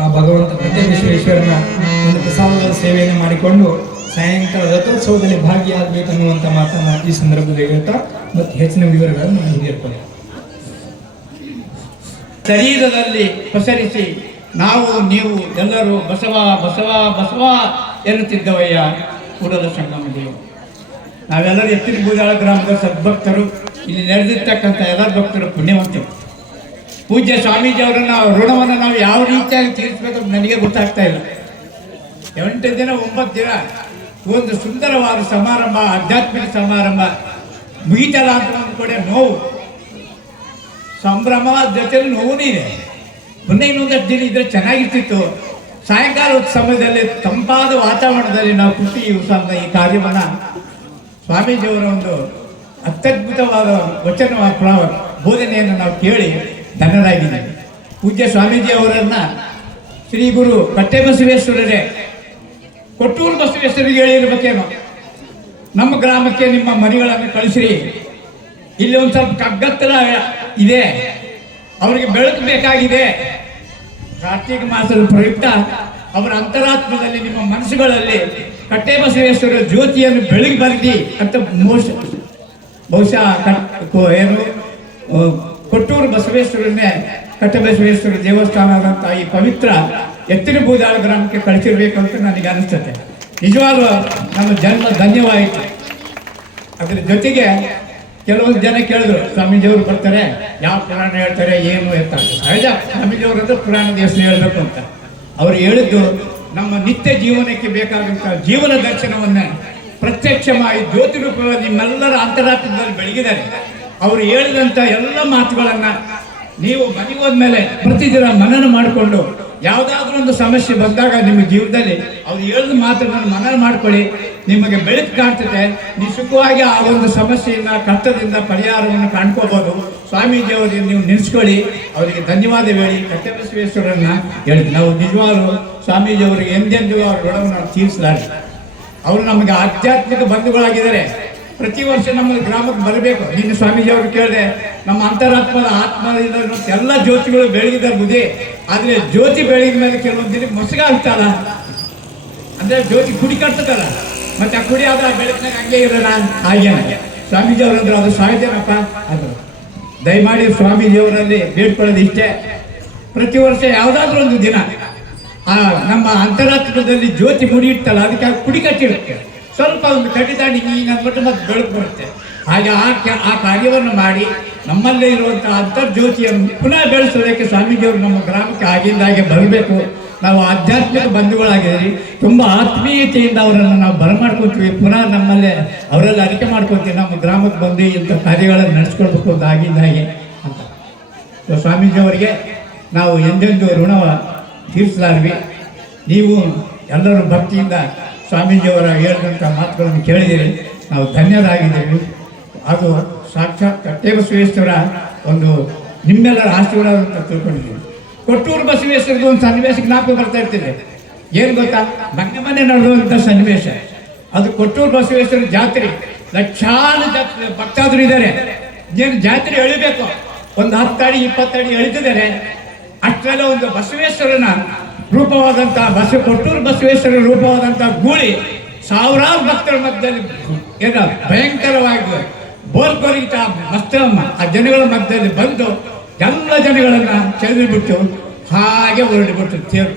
ಆ ಭಗವಂತ ಪ್ರತಿ ವಿಶ್ವೇಶ್ವರನ ಒಂದು ಪ್ರಸಾದದ ಸೇವೆಯನ್ನು ಮಾಡಿಕೊಂಡು ಸಾಯಂಕಾಲ ರಥೋತ್ಸವದಲ್ಲಿ ಭಾಗಿಯಾಗಬೇಕನ್ನುವಂಥ ಮಾತನ್ನು ಈ ಸಂದರ್ಭದಲ್ಲಿ ಹೇಳ್ತಾ, ಮತ್ತು ಹೆಚ್ಚಿನ ವಿವರಗಳನ್ನು ಹೊಂದಿರ್ತದೆ ಶರೀರದಲ್ಲಿ ಪ್ರಸರಿಸಿ ನಾವು, ನೀವು ಎಲ್ಲರೂ ಬಸವ ಬಸವ ಬಸವ ಎನ್ನುತ್ತಿದ್ದವಯ್ಯ, ಕೂಡಲ ಸಂಗಮ ದೇವರು ನಾವೆಲ್ಲರೂ ಎತ್ತಿನ ಬೂದಾಳ ಗ್ರಾಮದ ಸದ್ಭಕ್ತರು, ಇಲ್ಲಿ ನಡೆದಿರ್ತಕ್ಕಂಥ ಎಲ್ಲ ಭಕ್ತರು ಪುಣ್ಯವಂತರು. ಪೂಜ್ಯ ಸ್ವಾಮೀಜಿ ಅವರನ್ನ ಋಣವನ್ನು ನಾವು ಯಾವ ರೀತಿಯಾಗಿ ತೀರಿಸಬೇಕು ನನಗೆ ಗೊತ್ತಾಗ್ತಾ ಇಲ್ಲ. ಎಂಟು ದಿನ, ಒಂಬತ್ತು ದಿನ, ಒಂದು ಸುಂದರವಾದ ಸಮಾರಂಭ, ಆಧ್ಯಾತ್ಮಿಕ ಸಮಾರಂಭ ಮುಗಿತಲ್ಲ ಕಡೆ ನೋವು. ಸಂಭ್ರಮ ಜೊತೆಲಿ ನೋವುನಿದೆ ಮೊನ್ನೆ ಇನ್ನೊಂದಷ್ಟು ದಿನ ಇದ್ರೆ ಚೆನ್ನಾಗಿರ್ತಿತ್ತು. ಸಾಯಂಕಾಲದ ಸಮಯದಲ್ಲಿ ತಂಪಾದ ವಾತಾವರಣದಲ್ಲಿ ನಾವು ಕೃಷಿ ಉತ್ಸವದ ಈ ಕಾರ್ಯವನ್ನ. ಸ್ವಾಮೀಜಿಯವರ ಒಂದು ಅತ್ಯದ್ಭುತವಾದ ವಚನ ಬೋಧನೆಯನ್ನು ನಾವು ಕೇಳಿ ಧನರಾಗಿದ್ದೀವಿ ಪೂಜ್ಯ ಸ್ವಾಮೀಜಿ ಅವರನ್ನ ಶ್ರೀ ಗುರು ಕಟ್ಟೆ ಬಸವೇಶ್ವರರೇ ಕೊಟ್ಟೂರು ಬಸವೇಶ್ವರಿಗೆ ಹೇಳಿರ್ಬೇಕೇನೋ. ನಮ್ಮ ಗ್ರಾಮಕ್ಕೆ ನಿಮ್ಮ ಮರಿಗಳನ್ನು ಕಳಿಸ್ರಿ. ಇಲ್ಲಿ ಒಂದು ಸ್ವಲ್ಪ ಕಗ್ಗತ್ತರ ಇದೆ. ಅವರಿಗೆ ಬೆಳಕು ಬೇಕಾಗಿದೆ. ಕಾರ್ತಿಕ ಮಾಸದ ಪ್ರಯುಕ್ತ ಅವರ ಅಂತರಾತ್ಮದಲ್ಲಿ ನಿಮ್ಮ ಮನಸ್ಸುಗಳಲ್ಲಿ ಕಟ್ಟೆ ಬಸವೇಶ್ವರ ಜ್ಯೋತಿಯನ್ನು ಬೆಳಗಿ ಬರ್ತಿ ಅಂತ ಮೋಸ ಬಹುಶಃ ಏನು ಕೊಟ್ಟೂರು ಬಸವೇಶ್ವರನ್ನೇ, ಕಟ್ಟಬಸವೇಶ್ವರ ದೇವಸ್ಥಾನದಂತಹ ದೇವಸ್ಥಾನದಂತ ಈ ಪವಿತ್ರ ಎತ್ತಿನ ಬೂದಾಳ ಗ್ರಾಮಕ್ಕೆ ಕಳಿಸಿರ್ಬೇಕು ಅಂತ ನನಗೆ ಅನಿಸ್ತದೆ. ನಿಜವಾದ ನಮ್ಮ ಜನ್ಮ ಧನ್ಯವಾಯಿತು. ಅದ್ರ ಜೊತೆಗೆ ಕೆಲವೊಂದು ಜನ ಕೇಳಿದ್ರು, ಸ್ವಾಮೀಜಿಯವರು ಬರ್ತಾರೆ, ಯಾವ ಪುರಾಣ ಹೇಳ್ತಾರೆ, ಏನು ಅಂತ. ಸ್ವಾಮೀಜಿಯವರು ಅಂದ್ರೆ ಪುರಾಣದ ಹೆಸರು ಹೇಳ್ಬೇಕು ಅಂತ. ಅವ್ರು ಹೇಳಿದ್ದು, ನಮ್ಮ ನಿತ್ಯ ಜೀವನಕ್ಕೆ ಬೇಕಾದಂತಹ ಜೀವನ ದರ್ಶನವನ್ನ ಪ್ರತ್ಯಕ್ಷ ಮಾಡಿ ಜ್ಯೋತಿ ರೂಪವಾಗಿ ನಿಮ್ಮೆಲ್ಲರ ಅಂತರಾತ್ಮದಲ್ಲಿ ಬೆಳಗಿದ್ದಾರೆ. ಅವರು ಹೇಳಿದಂತ ಎಲ್ಲ ಮಾತುಗಳನ್ನ ನೀವು ಮನೆಗೆ ಹೋದ್ಮೇಲೆ ಪ್ರತಿದಿನ ಮನನ ಮಾಡಿಕೊಂಡು, ಯಾವುದಾದ್ರೂ ಒಂದು ಸಮಸ್ಯೆ ಬಂದಾಗ ನಿಮ್ಮ ಜೀವನದಲ್ಲಿ ಅವ್ರು ಹೇಳಿದ ಮಾತುಗಳನ್ನು ಮನನ ಮಾಡ್ಕೊಳ್ಳಿ. ನಿಮಗೆ ಬೆಳಕು ಕಾಣ್ತದೆ. ನೀವು ಸುಖವಾಗಿ ಆ ಒಂದು ಸಮಸ್ಯೆಯನ್ನ ಕಷ್ಟದಿಂದ ಪರಿಹಾರವನ್ನು ಕಾಣ್ಕೋಬಹುದು ಸ್ವಾಮೀಜಿ ಅವರಿಗೆ ನೀವು ನೆನೆಸ್ಕೊಳ್ಳಿ. ಅವರಿಗೆ ಧನ್ಯವಾದ ಹೇಳಿ. ಕಟ್ಟಬಸವೇಶ್ವರನ್ನ ಹೇಳಿ ನಾವು ನಿಜವಾಗ್ಲೂ ಸ್ವಾಮೀಜಿ ಅವರಿಗೆ ಎಂದೆಂದು ಅವ್ರ ಋಣವನ್ನು ತೀರಿಸಲಾರೆ ಅವರು ನಮಗೆ ಆಧ್ಯಾತ್ಮಿಕ ಬಂಧುಗಳಾಗಿದ್ದಾರೆ. ಪ್ರತಿ ವರ್ಷ ನಮ್ಮ ಗ್ರಾಮಕ್ಕೆ ಬರಬೇಕು. ನಿನ್ನ ಸ್ವಾಮೀಜಿ ಅವರು ಕೇಳಿದೆ ನಮ್ಮ ಅಂತರಾತ್ಮದ ಆತ್ಮ ಇರೋದು ಎಲ್ಲ ಜ್ಯೋತಿಗಳು ಬೆಳಗಿದ್ದಾರೆ ಬುದ್ಧಿ ಆದರೆ ಜ್ಯೋತಿ ಬೆಳಗಿದ ಮೇಲೆ ಕೆಲವೊಂದು ದಿನ ಮೊಸಗಾಗ್ತಾರ ಅಂದ್ರೆ ಜ್ಯೋತಿ ಕುಡಿ ಕಟ್ತದಲ್ಲ. ಮತ್ತೆ ಆ ಕುಡಿ ಆದ್ರೆ ಆ ಬೆಳಕಿನಾಗ ಹಂಗೆ ಇರೋಣ? ಹಾಗೇನ ಸ್ವಾಮೀಜಿ ಅವರಂದ್ರೆ ಅದು ಸಾಯ್ತೇನಪ್ಪ ಅದು ದಯಮಾಡಿ ಸ್ವಾಮೀಜಿ ಅವರಲ್ಲಿ ಬೇಡ್ಕೊಳ್ಳೋದು ಇಷ್ಟೇ. ಪ್ರತಿ ವರ್ಷ ಯಾವುದಾದ್ರೂ ಒಂದು ದಿನ, ಆ ನಮ್ಮ ಅಂತರಾತ್ಮದಲ್ಲಿ ಜ್ಯೋತಿ ಮುಡಿ ಇಡ್ತಾಳ ಅದಕ್ಕೆ ಕುಡಿ ಕಟ್ಟಿರುತ್ತೆ ಸ್ವಲ್ಪ ಒಂದು ಕಟ್ಟಿ ದಾಡಿ ಹಿಂಗೆ ಅಂದ್ಬಿಟ್ಟು ಮತ್ತೆ ಬೆಳಕು ಬರುತ್ತೆ. ಹಾಗೆ ಆ ಆ ಕಾರ್ಯವನ್ನು ಮಾಡಿ ನಮ್ಮಲ್ಲೇ ಇರುವಂತಹ ಅಂತರ್ಜ್ಯೋತಿಯನ್ನು ಪುನಃ ಬೆಳೆಸೋದಕ್ಕೆ ಸ್ವಾಮೀಜಿಯವರು ನಮ್ಮ ಗ್ರಾಮಕ್ಕೆ ಆಗಿಂದ ಹಾಗೆ ಬರಬೇಕು. ನಾವು ಆಧ್ಯಾತ್ಮಿಕ ಬಂಧುಗಳಾಗಿದ್ದೀವಿ ತುಂಬ ಆತ್ಮೀಯತೆಯಿಂದ ಅವರನ್ನು ನಾವು ಬರಮಾಡ್ಕೊತೀವಿ ಪುನಃ ನಮ್ಮಲ್ಲೇ ಅವರೆಲ್ಲ ಅರಿಕೆ ಮಾಡ್ಕೊತೀವಿ ನಮ್ಮ ಗ್ರಾಮಕ್ಕೆ ಬಂದು ಇಂಥ ಕಾರ್ಯಗಳನ್ನು ನಡೆಸ್ಕೊಳ್ಬೇಕು ಅಂತ ಆಗಿಂದ ಹಾಗೆ ಅಂತ. ಸೊ ಸ್ವಾಮೀಜಿಯವರಿಗೆ ನಾವು ಎಂದೆಂದು ಋಣವ ತೀರಿಸಲಾರ್ವಿ. ನೀವು ಎಲ್ಲರೂ ಭಕ್ತಿಯಿಂದ ಸ್ವಾಮೀಜಿಯವರ ಹೇಳಿದಂಥ ಮಾತುಗಳನ್ನು ಕೇಳಿದಿರಿ ನಾವು ಧನ್ಯರಾಗಿದ್ದೇವೆ. ಅದು ಸಾಕ್ಷಾತ್ ಕಟ್ಟೆ ಬಸವೇಶ್ವರ ಒಂದು ನಿಮ್ಮೆಲ್ಲರ ಆಶೀರ್ವಾದ ಅಂತ ತಿಳ್ಕೊಂಡಿದ್ದೀವಿ. ಕೊಟ್ಟೂರು ಬಸವೇಶ್ವರದ ಒಂದು ಸನ್ನಿವೇಶ ಜ್ಞಾಪಕ ಬರ್ತಾ ಇರ್ತಿದೆ. ಏನು ಗೊತ್ತಾ? ಮನೆ ಮನೆ ನಡೆದಂಥ ಸನ್ನಿವೇಶ. ಅದು ಕೊಟ್ಟೂರು ಬಸವೇಶ್ವರ ಜಾತ್ರೆ. ಲಕ್ಷಾನು ಜಾತ್ರೆ ಭಕ್ತಾದರು ಇದ್ದಾರೆ. ಏನು ಜಾತ್ರೆ ಎಳಿಬೇಕು. ಒಂದು ಹತ್ತು ಅಡಿ, ಇಪ್ಪತ್ತು ಅಡಿ ಎಳಿತಿದ್ದಾರೆ ಅಷ್ಟೆಲ್ಲ ಒಂದು ಬಸವೇಶ್ವರನ ರೂಪವಾದಂಥ ಬಸವ ಕೊಟ್ಟೂರು ಬಸವೇಶ್ವರ ರೂಪವಾದಂಥ ಗೂಳಿ ಸಾವಿರಾರು ಭಕ್ತರ ಮಧ್ಯದಲ್ಲಿ ಏನ ಭಯಂಕರವಾಗಿ ಬೋರ್ಕೊರಿತ ಮಸ್ತಮ್ಮ ಆ ಜನಗಳ ಮಧ್ಯದಲ್ಲಿ ಬಂದು ಎಲ್ಲ ಜನಗಳನ್ನ ಚೆಲ್ಲಿಬಿಟ್ಟು ಹಾಗೆ ಹೊರಡಿಬಿಟ್ಟು ತೇರು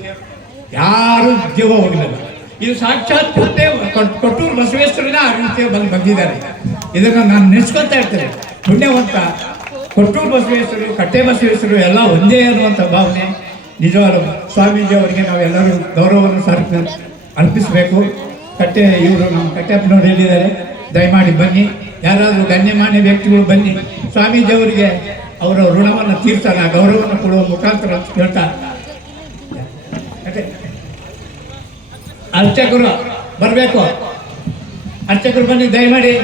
ಯಾರು ಜೀವ ಹೋಗಲಿಲ್ಲ ಇದು ಸಾಕ್ಷಾತ್ ಕೊಟ್ಟೆ ಕೊಟ್ಟೂರು ಬಸವೇಶ್ವರನ ಆ ರೀತಿಯ ಬಂದು ಬಂದಿದ್ದಾರೆ. ಇದನ್ನು ನಾನು ನೆನೆಸ್ಕೊತಾ ಇರ್ತೇನೆ. ಪುಣ್ಯವಂತ ಕೊಟ್ಟೂರು ಬಸವೇಶ್ವರರು, ಕಟ್ಟೆ ಬಸವೇಶ್ವರರು ಎಲ್ಲ ಒಂದೇ ಅನ್ನುವಂಥ ಭಾವನೆ. ನಿಜವಾದ ಸ್ವಾಮೀಜಿ ಅವರಿಗೆ ನಾವೆಲ್ಲರೂ ಗೌರವವನ್ನು ಸರ್ಪ ಅರ್ಪಿಸಬೇಕು. ಕಟ್ಟೆ, ಇವರು ನಮ್ಮ ಕಟ್ಟೆಪ್ಪನವ್ರು ಹೇಳಿದ್ದಾರೆ. ದಯಮಾಡಿ ಬನ್ನಿ. ಯಾರಾದರೂ ಗಣ್ಯಮಾನ್ಯ ವ್ಯಕ್ತಿಗಳು ಬನ್ನಿ. ಸ್ವಾಮೀಜಿ ಅವರಿಗೆ ಅವರ ಋಣವನ್ನು ಆ ಗೌರವವನ್ನು ಕೊಡುವ ಮುಖಾಂತರ ಅಂತ ಹೇಳ್ತಾ. ಅದೇ. ಅರ್ಚಕರು ಬರಬೇಕು. ಅರ್ಚಕರು ಬನ್ನಿ, ದಯಮಾಡಿ.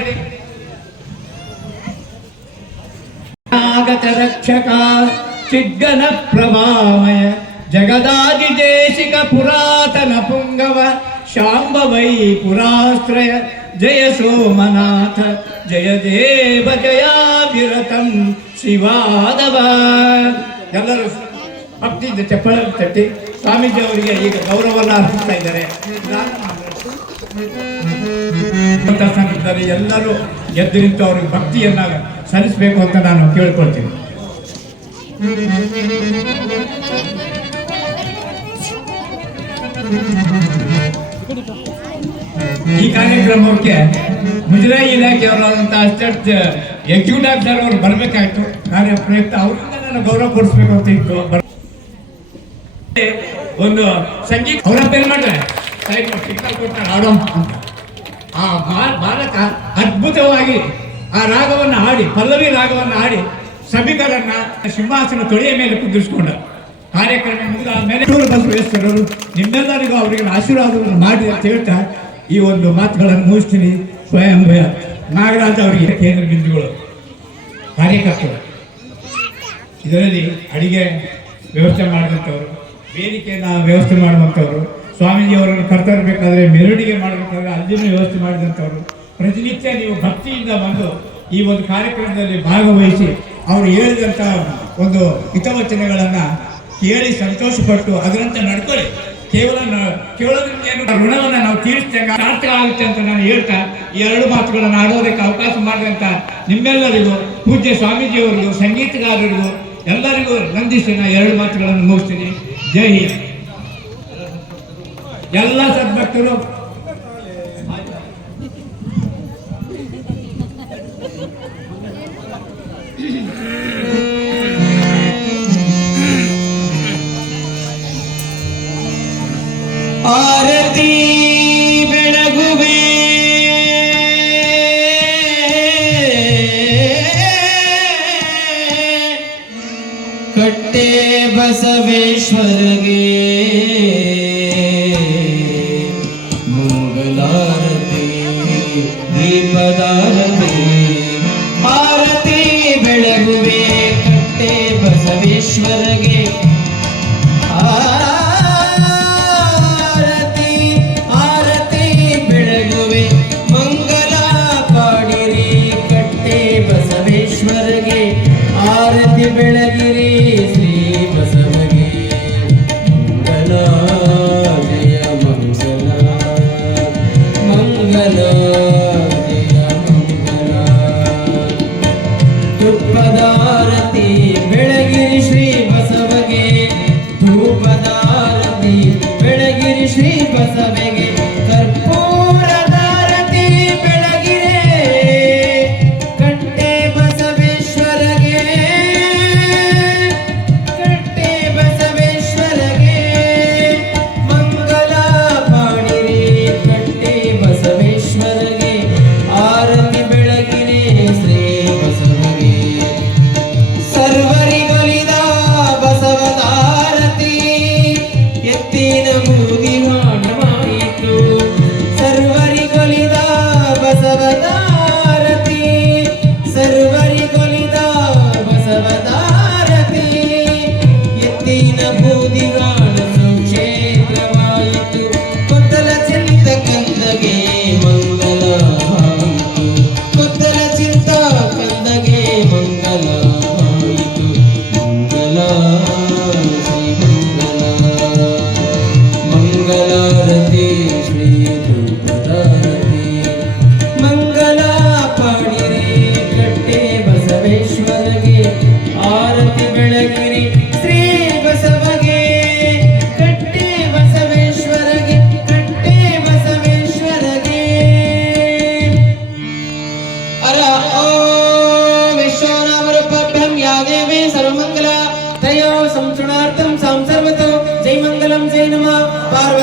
ಆಗತ ರಕ್ಷಕ ಚಿಗ್ಗನ ಪ್ರಭಾಮಯ ಜಗದಾದಿದೇಶಿಕ ಪುರಾತನ ಪುಂಗವ ಶಾಂಬವೈ ಪುರಾಶ್ರಯ, ಜಯ ಸೋಮನಾಥ, ಜಯ ದೇವ ಜಯಾಭಿರತಂ ಶಿವಾದವ. ಎಲ್ಲರೂ ಭಕ್ತಿಯಿಂದ ಚಪ್ಪಳ ತಟ್ಟಿ. ಸ್ವಾಮೀಜಿ ಅವರಿಗೆ ಈಗ ಗೌರವವನ್ನು ಅರ್ಪಿಸ್ತಾ ಇದ್ದಾರೆ. ಎಲ್ಲರೂ ಎದ್ದು ನಿಂತು ಅವರಿಗೆ ಭಕ್ತಿಯನ್ನ ಸಲ್ಲಿಸಬೇಕು ಅಂತ ನಾನು ಕೇಳ್ಕೊಳ್ತೀನಿ. ಈ ಕಾರ್ಯಕ್ರಮಕ್ಕೆ ಮುಜರಾಯಿ ಇಲಾಖೆಯವರಾದಂತಹ ಚರ್ಚ್ ಎಕ್ಸಿಕ್ಯೂಟಿವ್ ಆಫೀಸರ್ ಅವರು ಬರಬೇಕಾಯ್ತು. ಕಾರ್ಯ ಪ್ರಯುಕ್ತ ಅವರಿಂದ ನಾನು ಗೌರವ ಕೊಡಿಸ್ಬೇಕು ಅಂತ ಇತ್ತು. ಒಂದು ಸಂಗೀತ ಅವರ ಪೇರ್ ಅಂತ ಆ ಬಾಲಕ ಅದ್ಭುತವಾಗಿ ಆ ರಾಗವನ್ನು ಹಾಡಿ, ಪಲ್ಲವಿ ರಾಗವನ್ನು ಹಾಡಿ ಸಭಿಕರನ್ನ ಸಿಂಹಾಸನ ತೊಳೆಯ ಮೇಲೆ ಕುಂದಿರಿಸಿಕೊಂಡ. ಕಾರ್ಯಕ್ರಮ ಮುಗಿದ ಮೇಲೆ ಬಸವೇಶ್ವರರು ನಿಮ್ಮೆಲ್ಲರಿಗೂ ಅವರಿಗೆ ಆಶೀರ್ವಾದವನ್ನು ಮಾಡಿ ಅಂತ ಹೇಳ್ತಾ ಈ ಒಂದು ಮಾತುಗಳನ್ನು ಮುಗಿಸ್ತೀನಿ. ಸ್ವಯಂ ಭಯ. ನಾಗರಾಜ್ ಅವರಿಗೆ ಕೇಂದ್ರ ಬಿಂದುಗಳು. ಕಾರ್ಯಕರ್ತರು. ಇದರಲ್ಲಿ ಅಡಿಗೆ ವ್ಯವಸ್ಥೆ ಮಾಡಿದಂಥವ್ರು, ವೇದಿಕೆಯನ್ನ ವ್ಯವಸ್ಥೆ ಮಾಡುವಂಥವ್ರು ಸ್ವಾಮೀಜಿಯವರನ್ನು ಕರ್ತರಬೇಕಾದ್ರೆ ಮೆರವಣಿಗೆ ಮಾಡಬೇಕಾದ್ರೆ ಅಲ್ಲಿನೂ ವ್ಯವಸ್ಥೆ ಮಾಡಿದಂಥವ್ರು. ಪ್ರತಿನಿತ್ಯ ನೀವು ಭಕ್ತಿಯಿಂದ ಬಂದು ಈ ಒಂದು ಕಾರ್ಯಕ್ರಮದಲ್ಲಿ ಭಾಗವಹಿಸಿ ಅವರು ಹೇಳಿದಂಥ ಒಂದು ಹಿತವಚನಗಳನ್ನು ಕೇಳಿ ಸಂತೋಷಪಟ್ಟು ಅದರಂತೆ ನಡ್ಕೊಳ್ಳಿ. ಕೇವಲ ಕೇಳೋದ್ರಿಂದ ಋಣವನ್ನು ನಾವು ತೀರಿಸಿದಾಗ ಸಾರ್ಥಕ ಆಗುತ್ತೆ ಅಂತ ನಾನು ಹೇಳ್ತಾ ಈ ಎರಡು ಮಾತುಗಳನ್ನು ಆಡೋದಕ್ಕೆ ಅವಕಾಶ ಮಾಡಿದಂಥ ನಿಮ್ಮೆಲ್ಲರಿಗೂ ಪೂಜ್ಯ ಸ್ವಾಮೀಜಿಯವರಿಗೂ, ಸಂಗೀತಗಾರರಿಗೂ ಎಲ್ಲರಿಗೂ ನಂದಿಸಿ ನಾ ಎರಡು ಮಾತುಗಳನ್ನು ಮುಗಿಸ್ತೀನಿ. ಜೈ ಹಿಂದ್. ಎಲ್ಲ ಸದ್ಭಕ್ತರು ಕಟ್ಟೆ ಬಸವೇಶ್ವರಗೆ ಮಂಗಲಾರತಿ ತುಪ್ಪದಾರತಿ ಬೆಳಗಿರಿ ಶ್ರೀ ಬಸವಗೆ. ಧೂಪದಾರತಿ ಬೆಳಗಿರಿ ಶ್ರೀ ಬಸವೆಗೆ.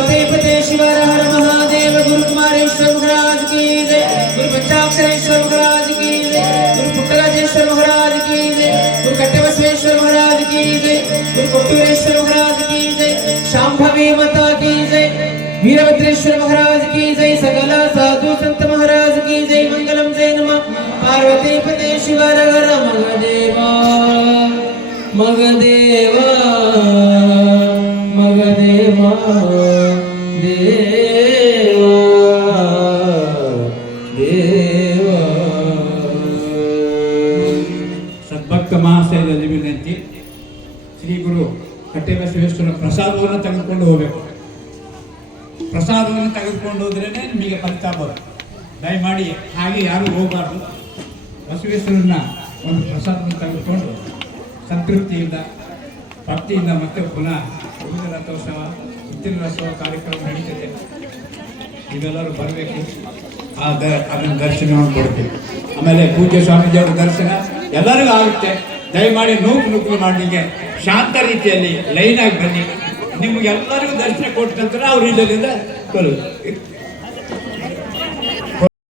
फतेह फतेह शिवर हर महादेव, गुरु कुमारेश्वर महाराज की जय। गुरु पंचाक्षरेश्वर महाराज की जय। गुरु पुट्टराजेश्वर महाराज की जय। गुरु कट्टबसवेश्वर महाराज की जय। गुरु कोटुरेश्वर महाराज की जय। शांभवी माता की जय। वीरभद्रेश्वर महाराज की जय। सकला साधु संत महाराज की जय। मंगलम जय नमः। पार्वती पते शिवर हर महादेव। मगदेवा। मगदेवा। ವಿನಂತಿ ಶ್ರೀ ಗುರು ಕಟ್ಟೆಬಸವೇಶ್ವರ ಪ್ರಸಾದವನ್ನು ತೆಗೆದು ತೆಗೆದುಕೊಂಡು ಹೋಗಬೇಕು. ಪ್ರಸಾದವನ್ನು ತೆಗೆದುಕೊಂಡು ಹೋದ್ರೇ ನಿಮಗೆ ಫಲಿತ ಬರುತ್ತೆ. ದಯಮಾಡಿ ಹಾಗೆ ಯಾರೂ ಹೋಗಬಾರ್ದು. ಬಸವೇಶ್ವರನ ಒಂದು ಪ್ರಸಾದವನ್ನು ತೆಗೆದುಕೊಂಡು ಸಂತೃಪ್ತಿಯಿಂದ, ಭಕ್ತಿಯಿಂದ ಮತ್ತೆ ಪುನಃ ಹುಡುಗ ರಥೋತ್ಸವ ಉತ್ತಿನ ರಥೋತ್ಸವ ಕಾರ್ಯಕ್ರಮ ನಡೀತದೆ. ಇವೆಲ್ಲರೂ ಬರಬೇಕು. ಆ ದ ಅದನ್ನು ದರ್ಶನವನ್ನು ಕೊಡ್ತೀವಿ. ಆಮೇಲೆ ಪೂಜ್ಯ ಸ್ವಾಮೀಜಿಯವರ ದರ್ಶನ ಎಲ್ಲರಿಗೂ ಆಗುತ್ತೆ. ದಯಮಾಡಿ ನೂಕು ನೂಕು ಮಾಡಲಿಕ್ಕೆ ಶಾಂತ ರೀತಿಯಲ್ಲಿ ಲೈನಾಗಿ ಬನ್ನಿ. ನಿಮ್ಗೆಲ್ಲರಿಗೂ ದರ್ಶನ ಕೊಟ್ಟ ನಂತರ ಅವ್ರು ಇಲ್ಲದಿಂದ ಕೊಲು